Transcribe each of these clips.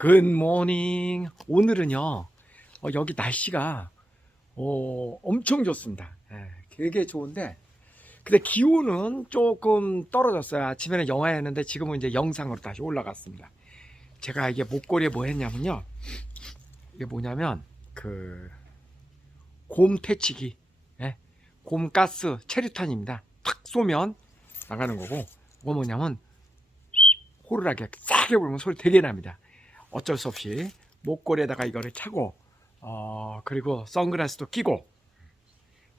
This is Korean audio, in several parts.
굿모닝. 오늘은요, 여기 날씨가 엄청 좋습니다. 예, 되게 좋은데, 근데 기온은 조금 떨어졌어요. 아침에는 영하였는데 지금은 이제 영상으로 다시 올라갔습니다. 제가 이게 목걸이에 뭐 했냐면요, 이게 뭐냐면 그 곰 퇴치기, 예, 곰 가스 체류탄입니다. 탁 쏘면 나가는 거고, 이거 뭐냐면 호루라기 싸게 불면 소리 되게 납니다. 어쩔 수 없이 목걸이에다가 이거를 차고, 그리고 선글라스도 끼고,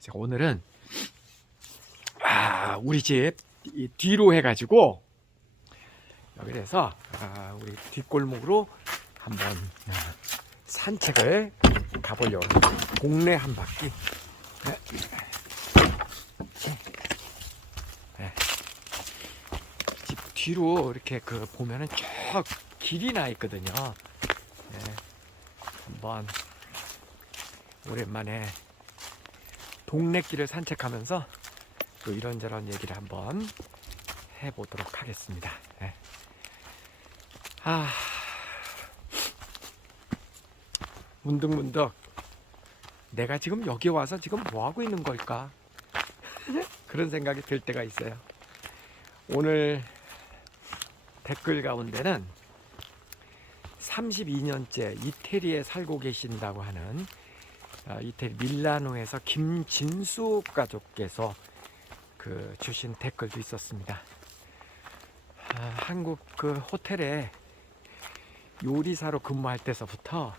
제가 오늘은 우리 집 뒤로 해가지고 여기 에서 우리 뒷골목으로 한번 산책을 가보려고, 동네 한 바퀴. 집 뒤로 이렇게 보면은 쭉 길이 나 있거든요. 한번 오랜만에 동네 길을 산책하면서 또 이런저런 얘기를 한번 해보도록 하겠습니다. 문득문득 내가 지금 여기 와서 지금 뭐 하고 있는 걸까? 그런 생각이 들 때가 있어요. 오늘 댓글 가운데는 32년째 이태리에 살고 계신다고 하는 이태리 밀라노에서 김진수 가족께서 주신 댓글도 있었습니다. 한국 호텔에 요리사로 근무할 때서부터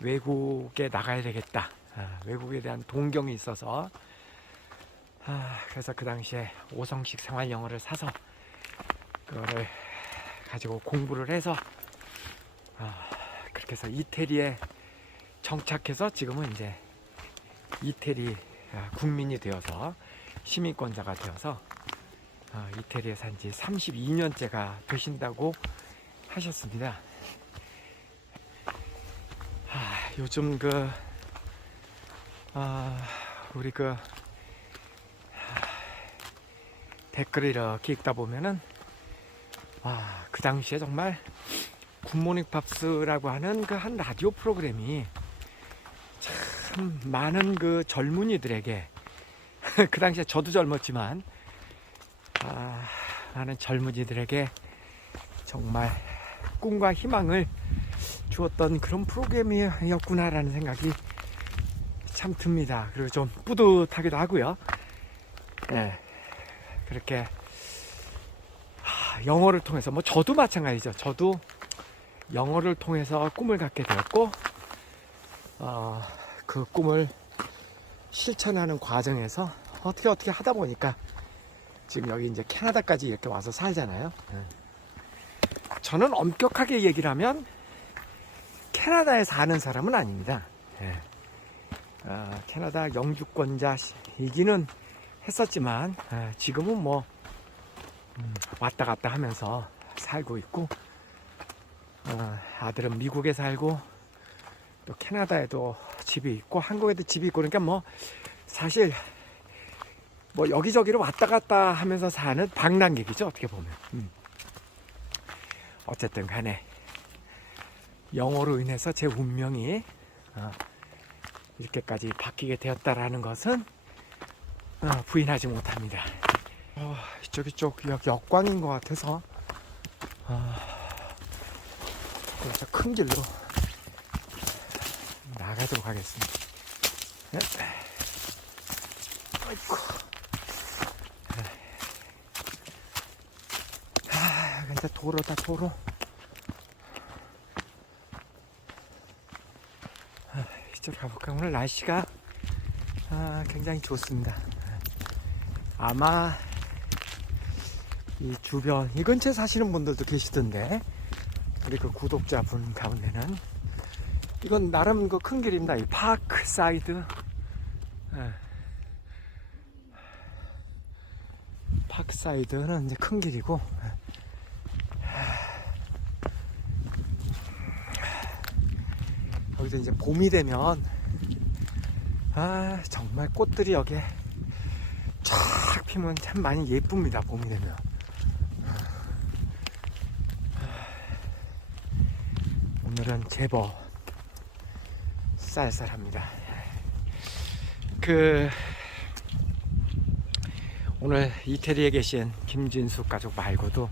외국에 나가야 되겠다, 외국에 대한 동경이 있어서, 그래서 그 당시에 5성식 생활 영어를 사서 그거를 가지고 공부를 해서 그렇게 해서 이태리에 정착해서 지금은 이제 이태리 국민이 되어서 시민권자가 되어서 이태리에 산 지 32년째가 되신다고 하셨습니다. 요즘 우리 댓글을 이렇게 읽다 보면은 그 당시에 정말 굿모닝 팝스라고 하는 한 라디오 프로그램이 참 많은 젊은이들에게 그 당시에 저도 젊었지만 많은 젊은이들에게 정말 꿈과 희망을 주었던 그런 프로그램이었구나라는 생각이 참 듭니다. 그리고 좀 뿌듯하기도 하고요. 그렇게 영어를 통해서, 저도 마찬가지죠. 저도 영어를 통해서 꿈을 갖게 되었고, 그 꿈을 실천하는 과정에서 어떻게 하다 보니까 지금 여기 이제 캐나다까지 이렇게 와서 살잖아요. 저는 엄격하게 얘기를 하면 캐나다에 사는 사람은 아닙니다. 캐나다 영주권자이기는 했었지만 지금은 왔다 갔다 하면서 살고 있고, 아들은 미국에 살고 또 캐나다에도 집이 있고 한국에도 집이 있고, 그러니까 사실 여기저기로 왔다 갔다 하면서 사는 방랑객이죠, 어떻게 보면. 어쨌든 간에 영어로 인해서 제 운명이 이렇게까지 바뀌게 되었다라는 것은 부인하지 못합니다. 저기 쪽 역광인 것 같아서 그래서 큰 길로 나가도록 하겠습니다. 아이고, 근데 도로다, 도로. 이쪽으로 가볼까? 오늘 날씨가 굉장히 좋습니다. 아마 이 주변, 이 근처에 사시는 분들도 계시던데, 우리 구독자분 가운데는 이건 나름 큰 길입니다. 이 파크 사이드, 파크 사이드는 이제 큰 길이고, 여기서 이제 봄이 되면 정말 꽃들이 여기에 쫙 피면 참 많이 예쁩니다. 봄이 되면 오늘은 제법 쌀쌀합니다. 오늘 이태리에 계신 김진숙 가족 말고도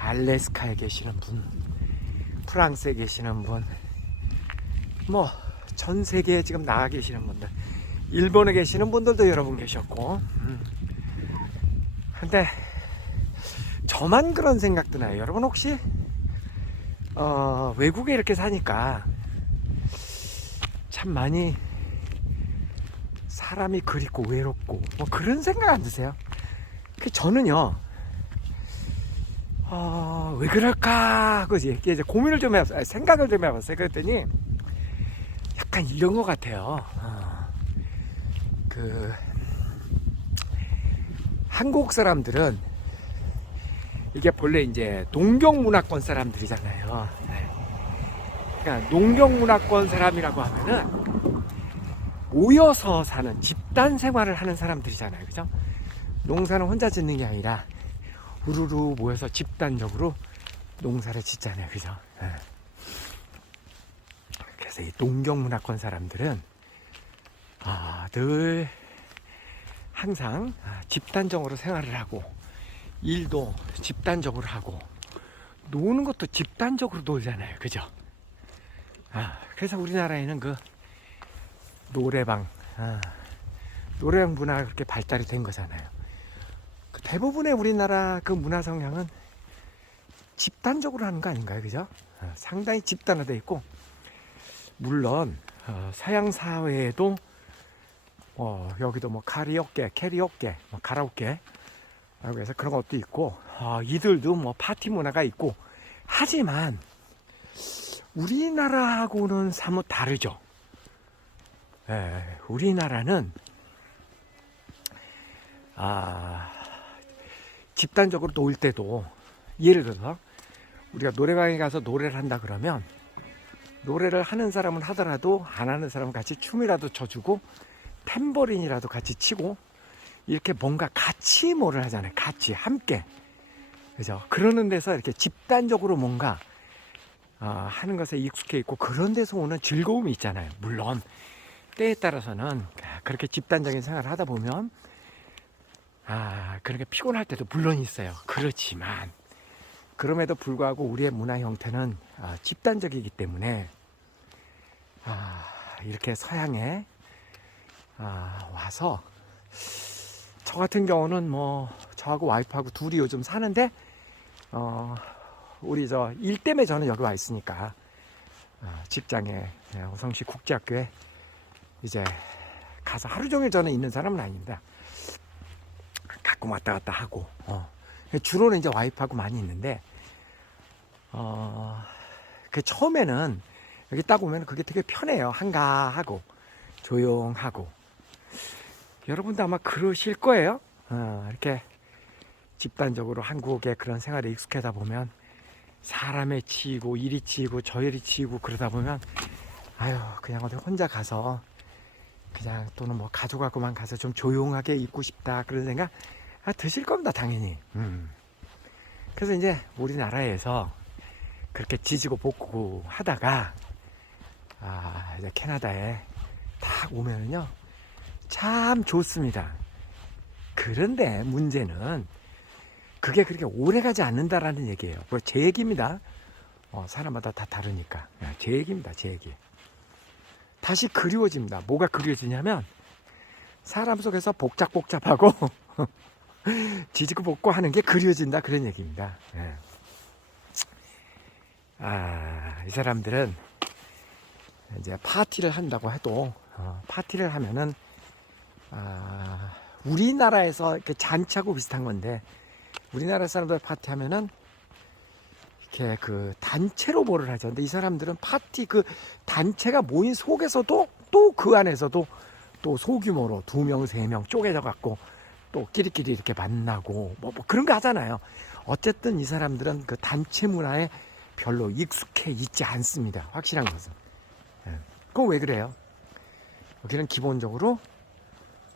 알래스카에 계시는 분, 프랑스에 계시는 분, 뭐 전 세계에 지금 나가 계시는 분들, 일본에 계시는 분들도 여러분 계셨고, 근데 저만 그런 생각 드나요? 여러분 혹시 외국에 이렇게 사니까 참 많이 사람이 그립고 외롭고 뭐 그런 생각 안 드세요? 저는요, 왜 그럴까 그지 이제 고민을 좀 해봤어요. 생각을 좀 해봤어요. 그랬더니 약간 이런 것 같아요. 한국 사람들은 이게 본래 이제 농경 문화권 사람들이잖아요. 그러니까 농경 문화권 사람이라고 하면은 모여서 사는 집단 생활을 하는 사람들이잖아요. 그죠? 농사는 혼자 짓는 게 아니라 우르르 모여서 집단적으로 농사를 짓잖아요. 그죠? 그래서 이 농경 문화권 사람들은 늘 항상 집단적으로 생활을 하고 일도 집단적으로 하고 노는 것도 집단적으로 놀잖아요. 그죠? 그래서 우리나라에는 노래방 문화가 그렇게 발달이 된 거잖아요. 대부분의 우리나라 문화 성향은 집단적으로 하는 거 아닌가요? 그죠? 상당히 집단화되어 있고, 물론 서양 사회에도 여기도 뭐 카리오케, 뭐 가라오케 라고 해서 그런 것도 있고, 이들도 뭐 파티 문화가 있고, 하지만 우리나라하고는 사뭇 다르죠. 우리나라는 집단적으로 놀 때도, 예를 들어서 우리가 노래방에 가서 노래를 한다 그러면 노래를 하는 사람은 하더라도 안 하는 사람은 같이 춤이라도 춰주고 탬버린이라도 같이 치고 이렇게 뭔가 같이 뭐를 하잖아요. 같이 함께, 그죠? 그러는 데서 이렇게 집단적으로 뭔가 하는 것에 익숙해 있고, 그런 데서 오는 즐거움이 있잖아요. 물론 때에 따라서는 그렇게 집단적인 생활을 하다 보면 그렇게 피곤할 때도 물론 있어요. 그렇지만 그럼에도 불구하고 우리의 문화 형태는 집단적이기 때문에 이렇게 서양에 와서, 저 같은 경우는 뭐 저하고 와이프하고 둘이 요즘 사는데 우리 일 때문에 저는 여기 와 있으니까 직장에 오성시 국제학교에 이제 가서 하루 종일 저는 있는 사람은 아닙니다. 가끔 왔다 갔다 하고 주로는 이제 와이프하고 많이 있는데, 처음에는 여기 딱 오면 그게 되게 편해요. 한가하고 조용하고. 여러분도 아마 그러실 거예요. 이렇게 집단적으로 한국의 그런 생활에 익숙하다 보면 사람에 치이고 일이 치이고 저일이 치이고 그러다 보면 그냥 어디 혼자 가서 그냥, 또는 뭐 가족하고만 가서 좀 조용하게 있고 싶다 그런 생각 드실 겁니다. 당연히. 그래서 이제 우리나라에서 그렇게 지지고 볶고 하다가 이제 캐나다에 딱 오면은요 참 좋습니다. 그런데 문제는 그게 그렇게 오래 가지 않는다라는 얘기예요. 그거 제 얘기입니다. 사람마다 다 다르니까. 제 얘기입니다. 제 얘기. 다시 그리워집니다. 뭐가 그리워지냐면 사람 속에서 복잡복잡하고 지지고 볶고 하는 게 그리워진다, 그런 얘기입니다. 이 사람들은 이제 파티를 한다고 해도 파티를 하면은 우리나라에서 이렇게 잔치하고 비슷한 건데, 우리나라 사람들 파티하면은 이렇게 단체로 뭐를 하죠. 근데 이 사람들은 파티 단체가 모인 속에서도 또 그 안에서도 또 소규모로 2명, 3명 쪼개져 갖고 또 끼리끼리 이렇게 만나고 뭐 그런 거 하잖아요. 어쨌든 이 사람들은 단체 문화에 별로 익숙해 있지 않습니다. 확실한 것은. 그건 왜 그래요? 여기는 기본적으로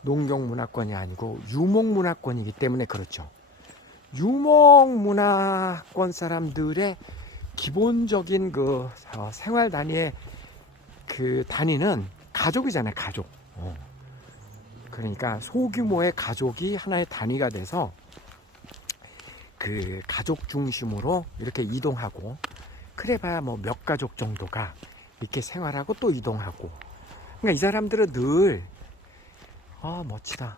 농경 문화권이 아니고 유목 문화권이기 때문에 그렇죠. 유목 문화권 사람들의 기본적인 그 생활 단위의 그 단위는 가족이잖아요, 가족. 그러니까 소규모의 가족이 하나의 단위가 돼서 그 가족 중심으로 이렇게 이동하고, 그래봐야 뭐 몇 가족 정도가 이렇게 생활하고 또 이동하고. 그러니까 이 사람들은 늘 멋지다.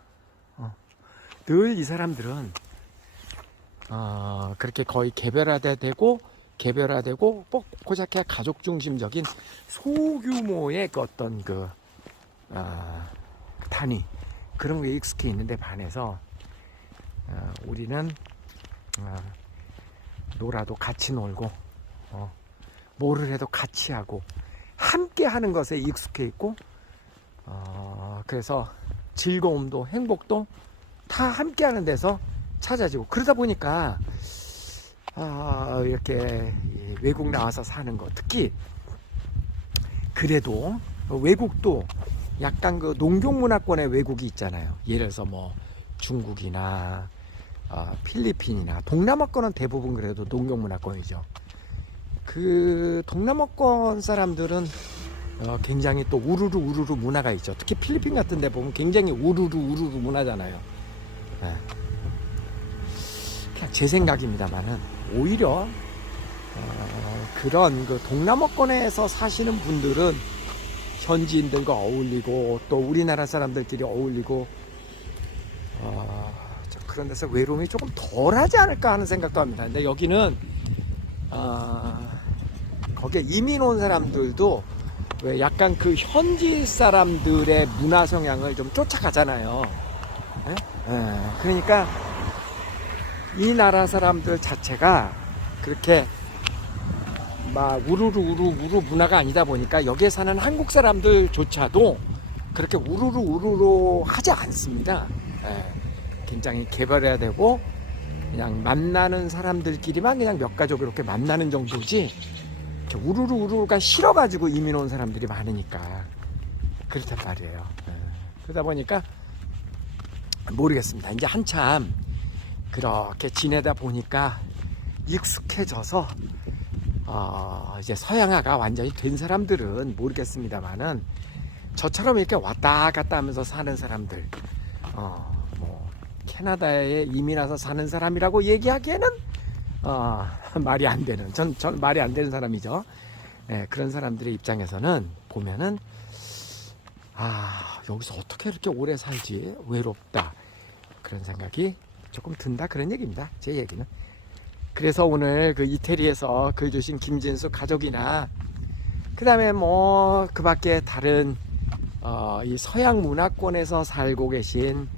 늘 이 사람들은 그렇게 거의 개별화되고 고작해야 가족 중심적인 소규모의 그 어떤 그 단위, 그런 게 익숙해 있는데 반해서 우리는 놀아도 같이 놀고 뭐를 해도 같이 하고 함께 하는 것에 익숙해 있고, 그래서 즐거움도 행복도 다 함께 하는 데서 찾아지고, 그러다 보니까 이렇게 외국 나와서 사는 거, 특히 그래도 외국도 약간 그 농경 문화권의 외국이 있잖아요. 예를 들어서 뭐 중국이나 필리핀이나 동남아권은 대부분 그래도 농경 문화권이죠. 그 동남아권 사람들은 굉장히 또 우르르 문화가 있죠. 특히 필리핀 같은 데 보면 굉장히 우르르 문화잖아요. 네. 그냥 제 생각입니다만은 오히려 그런 그 동남아권에서 사시는 분들은 현지인들과 어울리고 또 우리나라 사람들끼리 어울리고 그런 데서 외로움이 조금 덜하지 않을까 하는 생각도 합니다. 근데 여기는 거기에 이민 온 사람들도 왜 약간 그 현지 사람들의 문화 성향을 좀 쫓아가잖아요. 네? 그러니까 이 나라 사람들 자체가 그렇게 막 우르르 문화가 아니다 보니까 여기에 사는 한국 사람들조차도 그렇게 우르르 하지 않습니다. 굉장히 개발해야 되고 그냥 만나는 사람들끼리만 그냥 몇 가족 이렇게 만나는 정도지, 우르르가 싫어가지고 이민 온 사람들이 많으니까 그렇단 말이에요. 그러다 보니까 모르겠습니다. 이제 한참 그렇게 지내다 보니까 익숙해져서 이제 서양화가 완전히 된 사람들은 모르겠습니다만은 저처럼 이렇게 왔다 갔다 하면서 사는 사람들, 뭐 캐나다에 이민 와서 사는 사람이라고 얘기하기에는 말이 안 되는, 전 말이 안 되는 사람이죠. 그런 사람들의 입장에서는 보면은 여기서 어떻게 이렇게 오래 살지, 외롭다, 그런 생각이 조금 든다, 그런 얘기입니다. 제 얘기는. 그래서 오늘 그 이태리에서 글 주신 김진수 가족이나 그 다음에 뭐 그 밖에 다른 이 서양 문화권에서 살고 계신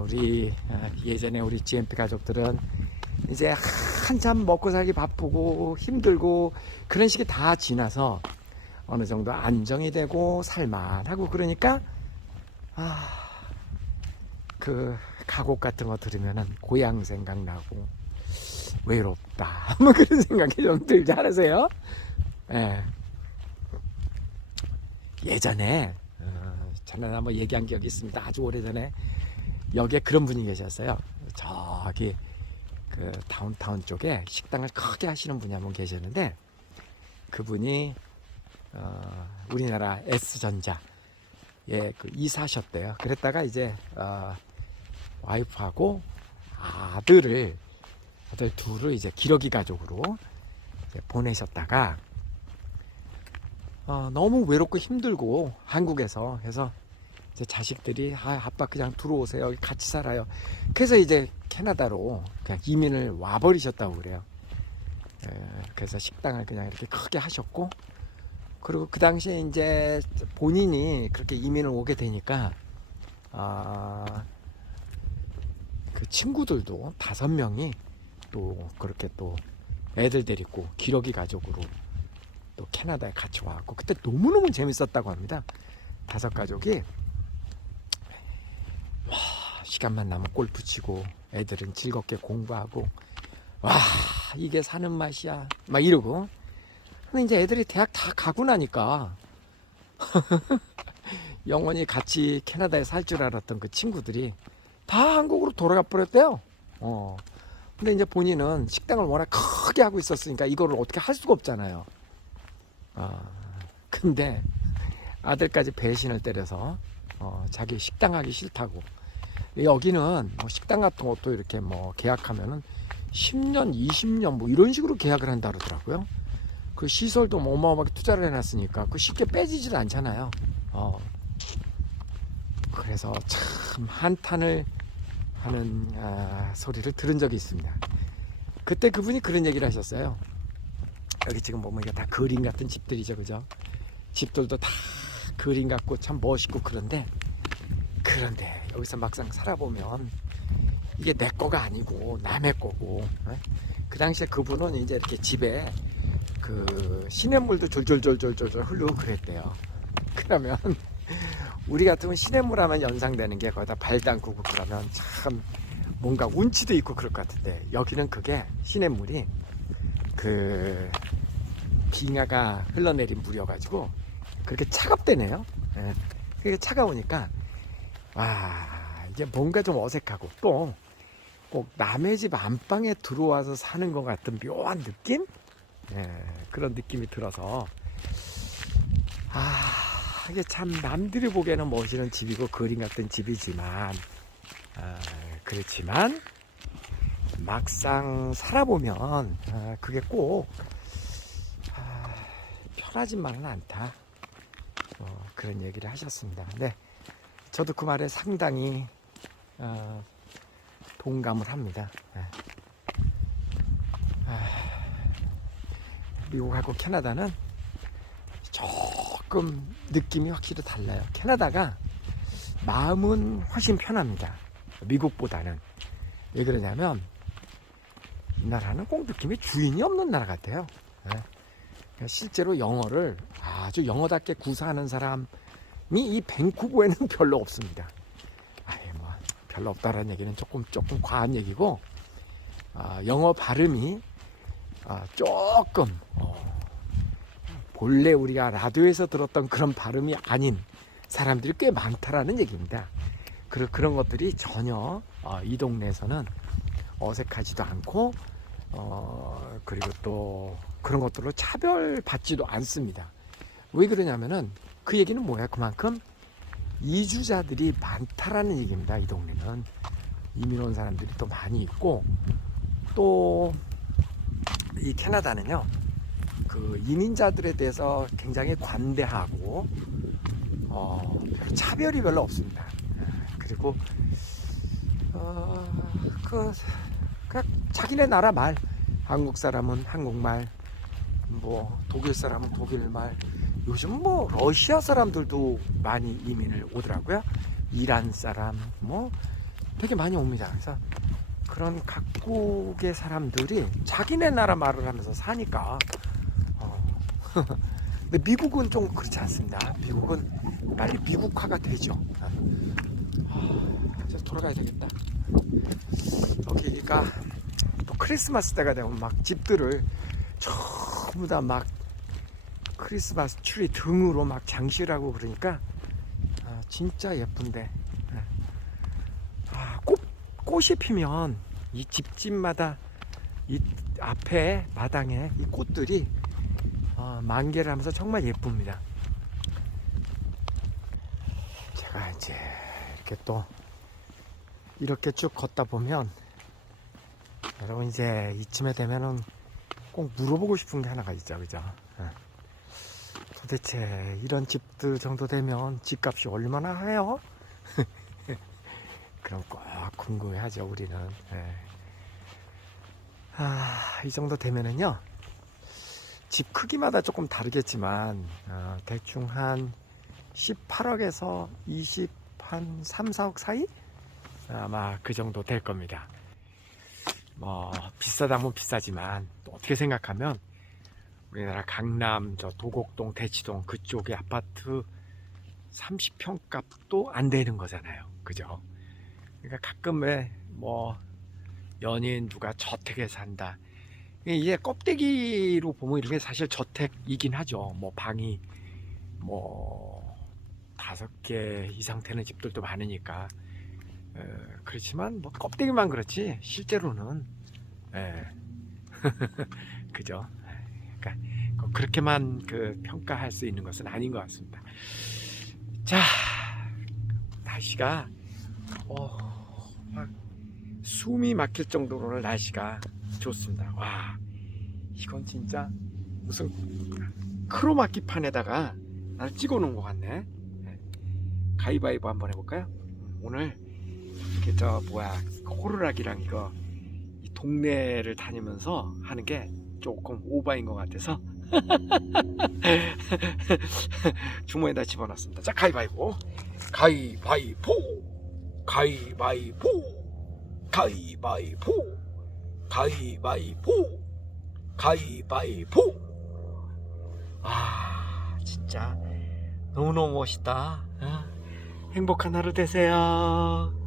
우리 예전에 우리 GMP 가족들은 이제 한참 먹고 살기 바쁘고 힘들고 그런 시기 다 지나서 어느 정도 안정이 되고 살만하고, 그러니까 그 가곡 같은 거 들으면은 고향 생각나고 외롭다 뭐 그런 생각이 좀 들지 않으세요? 예전에 저는 한번 얘기한 기억이 있습니다. 아주 오래전에 여기에 그런 분이 계셨어요. 저기 그 다운타운 쪽에 식당을 크게 하시는 분이 한 분 계셨는데, 그분이 우리나라 S전자에 그 이사하셨대요. 그랬다가 이제 와이프하고 아들 둘을 이제 기러기 가족으로 이제 보내셨다가 너무 외롭고 힘들고 한국에서 해서 이제 자식들이 아빠 그냥 들어오세요, 여기 같이 살아요. 그래서 이제 캐나다로 그냥 이민을 와버리셨다고 그래요. 그래서 식당을 그냥 이렇게 크게 하셨고, 그리고 그 당시에 이제 본인이 그렇게 이민을 오게 되니까 그 친구들도 5명이 또 그렇게 또 애들 데리고 기러기 가족으로 또 캐나다에 같이 와갖고 그때 너무너무 재밌었다고 합니다. 5가족이 시간만 나면 골프 치고 애들은 즐겁게 공부하고 이게 사는 맛이야 막 이러고. 근데 이제 애들이 대학 다 가고 나니까 영원히 같이 캐나다에 살 줄 알았던 그 친구들이 다 한국으로 돌아가 버렸대요. 근데 이제 본인은 식당을 워낙 크게 하고 있었으니까 이거를 어떻게 할 수가 없잖아요. 근데 아들까지 배신을 때려서 자기 식당 하기 싫다고. 여기는 뭐 식당 같은 것도 이렇게 뭐 계약하면은 10년, 20년 뭐 이런 식으로 계약을 한다 그러더라고요. 그 시설도 뭐 어마어마하게 투자를 해놨으니까 그 쉽게 빼지질 않잖아요. 그래서 참 한탄을 하는 소리를 들은 적이 있습니다. 그때 그분이 그런 얘기를 하셨어요. 여기 지금 보면 이게 다 그림 같은 집들이죠, 그죠? 집들도 다 그림 같고 참 멋있고 그런데 여기서 막상 살아보면 이게 내 거가 아니고 남의 거고. 그 당시에 그분은 이제 이렇게 집에 그 시냇물도 졸졸졸졸졸 흐르고 그랬대요. 그러면 우리 같으면 시냇물 하면 연상되는 게 거기다 발 담그고 그러면 참 뭔가 운치도 있고 그럴 것 같은데, 여기는 그게 시냇물이 그 빙하가 흘러내린 물이어가지고 그렇게 차갑대네요. 예. 그게 차가우니까 와, 이게 뭔가 좀 어색하고 또 꼭 남의 집 안방에 들어와서 사는 것 같은 묘한 느낌? 예, 그런 느낌이 들어서 이게 참 남들이 보기에는 멋있는 집이고 그림 같은 집이지만 그렇지만 막상 살아보면 그게 꼭 편하지만은 않다, 그런 얘기를 하셨습니다. 네, 저도 그 말에 상당히 동감을 합니다. 미국하고 캐나다는 조금 느낌이 확실히 달라요. 캐나다가 마음은 훨씬 편합니다, 미국보다는. 왜 그러냐면 이 나라는 꼭 느낌이 주인이 없는 나라 같아요. 실제로 영어를 아주 영어답게 구사하는 사람이 이 밴쿠버에는 별로 없습니다. 뭐 별로 없다라는 얘기는 조금 과한 얘기고, 영어 발음이 조금 본래 우리가 라디오에서 들었던 그런 발음이 아닌 사람들이 꽤 많다라는 얘기입니다. 그런 것들이 전혀 이 동네에서는 어색하지도 않고, 그리고 또 그런 것들로 차별받지도 않습니다. 왜 그러냐면은 그 얘기는 뭐야? 그만큼 이주자들이 많다라는 얘기입니다. 이 동네는 이민 온 사람들이 또 많이 있고, 또 이 캐나다는요, 그 이민자들에 대해서 굉장히 관대하고 차별이 별로 없습니다. 그리고 그냥 자기네 나라 말, 한국 사람은 한국말, 뭐 독일 사람은 독일말, 요즘 뭐 러시아 사람들도 많이 이민을 오더라고요. 이란 사람 뭐 되게 많이 옵니다. 그래서 그런 각국의 사람들이 자기네 나라 말을 하면서 사니까 근데 미국은 좀 그렇지 않습니다. 미국은 빨리 미국화가 되죠. 이제 돌아가야 되겠다. 여기가 또 크리스마스 때가 되면 막 집들을 전부 다 막 크리스마스 트리 등으로 막 장식을 하고 그러니까 진짜 예쁜데, 꽃이 피면 이 집집마다 이 앞에 마당에 이 꽃들이 만개를 하면서 정말 예쁩니다. 제가 이제 이렇게 또 이렇게 쭉 걷다 보면 여러분 이제 이쯤에 되면은 꼭 물어보고 싶은 게 하나가 있죠, 그죠? 도대체 이런 집들 정도 되면 집값이 얼마나 해요? 그럼 꼭 궁금해하죠, 우리는. 이 정도 되면은요, 집 크기마다 조금 다르겠지만 대충 한 18억에서 3, 4억 사이? 아마 그 정도 될 겁니다. 뭐 비싸다면 비싸지만 또 어떻게 생각하면 우리나라 강남 저 도곡동 대치동 그쪽의 아파트 30평 값도 안 되는 거잖아요, 그죠? 그러니까 가끔 왜 뭐 연인 누가 저택에 산다, 이게 껍데기로 보면 이게 사실 저택이긴 하죠. 뭐 방이 뭐 5개 이상 되는 집들도 많으니까. 그렇지만 뭐 껍데기만 그렇지 실제로는 예. 그죠? 그러니까 꼭 그렇게만 그 평가할 수 있는 것은 아닌 것 같습니다. 자, 날씨가 막 숨이 막힐 정도로 오늘 날씨가 좋습니다. 와, 이건 진짜 무슨 크로마키판에다가 나를 찍어 놓은 것 같네. 네. 가위바위보 한번 해볼까요? 오늘 이렇게 호루라기랑 이거 이 동네를 다니면서 하는 게 조금 오바인 것 같아서 주머니에다 집어넣습니다. 자, 가위바위보. 가위바위보. 가위바위보. 가위바위보. 가위바위보. 가위바위보. 아, 진짜 너무너무 멋있다. 행복한 하루 되세요.